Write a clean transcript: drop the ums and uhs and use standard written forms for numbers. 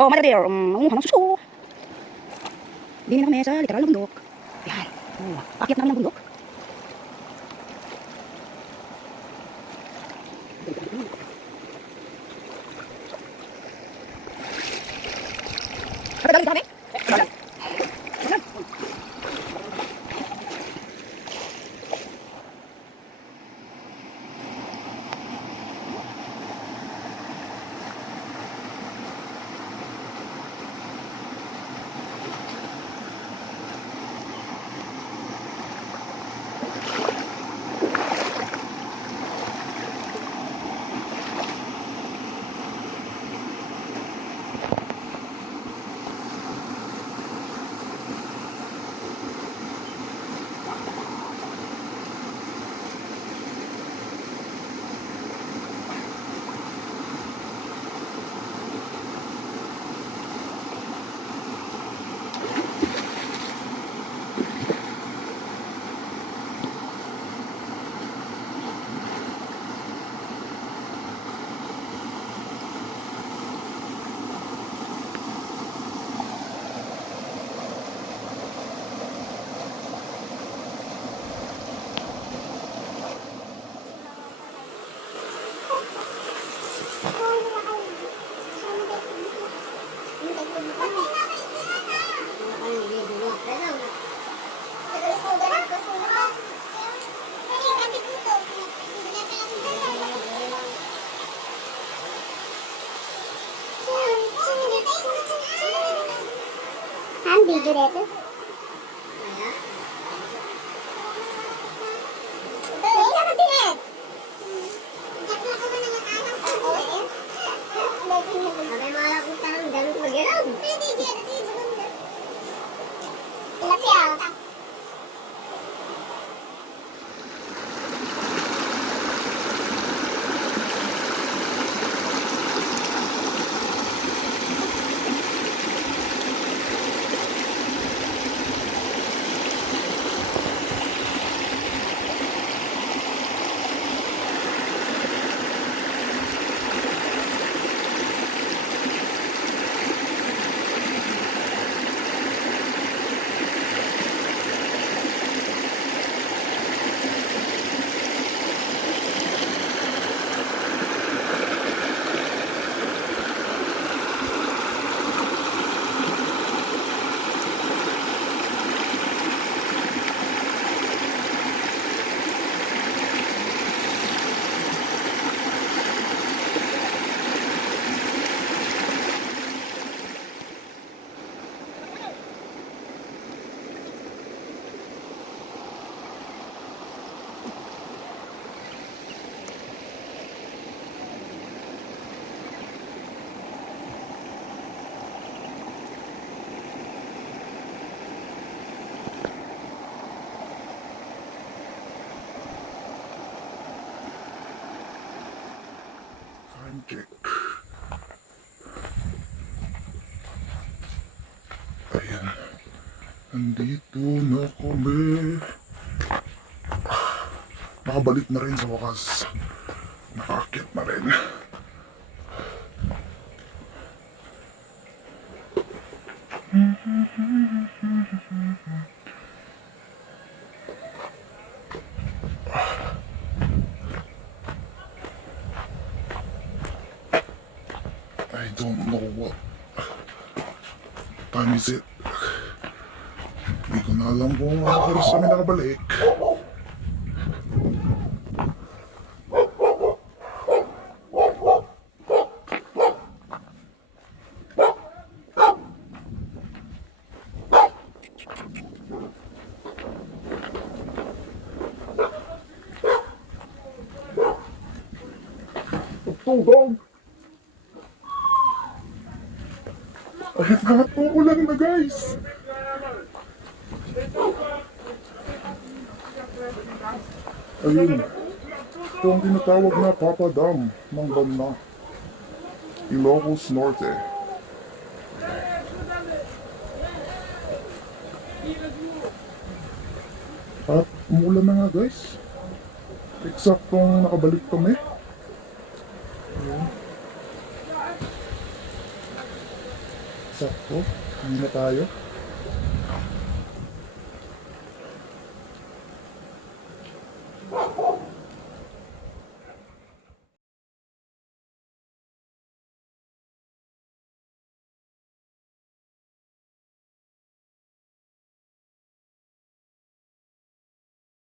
Oh, mother dear, mangunguha ng suso. Dini na kami sa literal na bundok. Yan. Oh, akyat namin ng bundok. Ano dalang kami? Han video dito. Check. Ayan. Nandito na kami. Nakabalik na rin sa wakas. Nakaakyat na rin. I don't know what time is it. Hindi ko na alam kung ano oras kami nakabalik. Dog! Kahit lahat po ulan na guys. Ayun. Ito ang tinatawag na Papa Dam ng Banna. Ilocos Norte. At umulan na nga guys. Eksaktong nakabalik kami. Ayun. Sakto. Hindi na tayo.